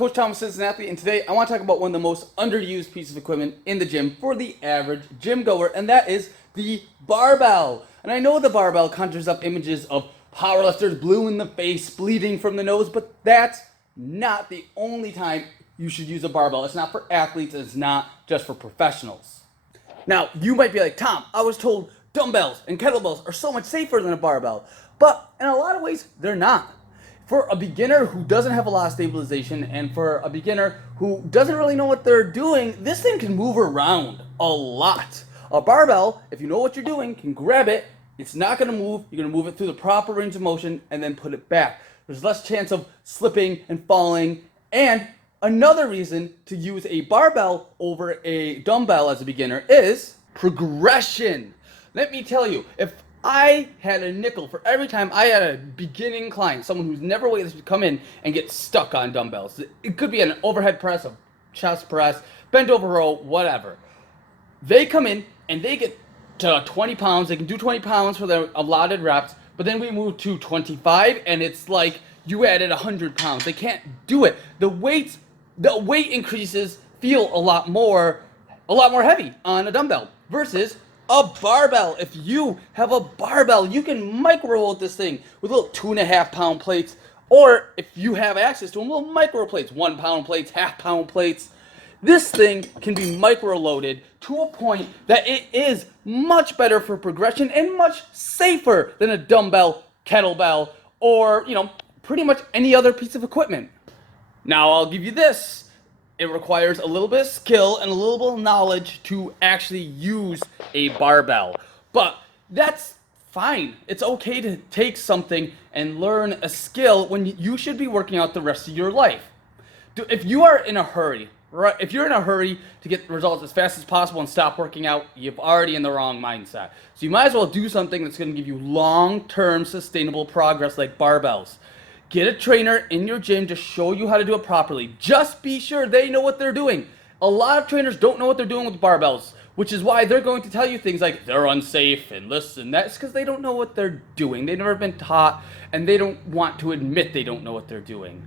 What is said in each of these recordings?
Coach Thomas is an athlete, and today I want to talk about one of the most underused pieces of equipment in the gym for the average gym goer, and that is the barbell. And I know the barbell conjures up images of powerlifters blue in the face, bleeding from the nose, but that's not the only time you should use a barbell. It's not for athletes, it's not just for professionals. Now, you might be like, Tom, I was told dumbbells and kettlebells are so much safer than a barbell, but in a lot of ways, they're not. For a beginner who doesn't have a lot of stabilization and for a beginner who doesn't really know what they're doing, this thing can move around a lot. A barbell, if you know what you're doing, can grab it, it's not going to move, you're going to move it through the proper range of motion and then put it back. There's less chance of slipping and falling. And another reason to use a barbell over a dumbbell as a beginner is progression. Let me tell you, if I had a nickel for every time I had a beginning client, someone who's never weightlifted, come in and get stuck on dumbbells. It could be an overhead press, a chest press, bent over row, whatever. They come in and they get to 20 pounds. They can do 20 pounds for their allotted reps, but then we move to 25 and it's like you added 100 pounds. They can't do it. The weight increases feel a lot more heavy on a dumbbell versus a barbell. If you have a barbell, you can micro load this thing with little 2.5 pound plates, or if you have access to them, little micro plates, 1 pound plates, half-pound plates. This thing can be micro loaded to a point that it is much better for progression and much safer than a dumbbell, kettlebell, or pretty much any other piece of equipment. Now I'll give you this. It requires a little bit of skill and a little bit of knowledge to actually use a barbell. But that's fine. It's okay to take something and learn a skill when you should be working out the rest of your life. If you are in a hurry, right? If you're in a hurry to get results as fast as possible and stop working out, you're already in the wrong mindset. So you might as well do something that's going to give you long-term sustainable progress like barbells. Get a trainer in your gym to show you how to do it properly. Just be sure they know what they're doing. A lot of trainers don't know what they're doing with barbells, which is why they're going to tell you things like they're unsafe and this and that. It's because they don't know what they're doing. They've never been taught, and they don't want to admit they don't know what they're doing.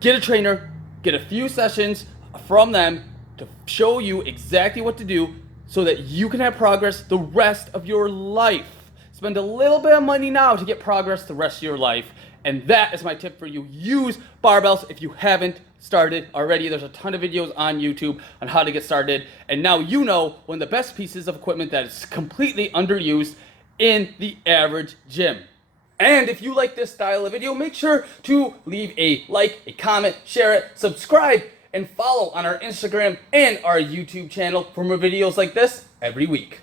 Get a trainer, get a few sessions from them to show you exactly what to do so that you can have progress the rest of your life. Spend a little bit of money now to get progress the rest of your life. And that is my tip for you. Use barbells if you haven't started already. There's a ton of videos on YouTube on how to get started. And now you know one of the best pieces of equipment that is completely underused in the average gym. And if you like this style of video, make sure to leave a like, a comment, share it, subscribe, and follow on our Instagram and our YouTube channel for more videos like this every week.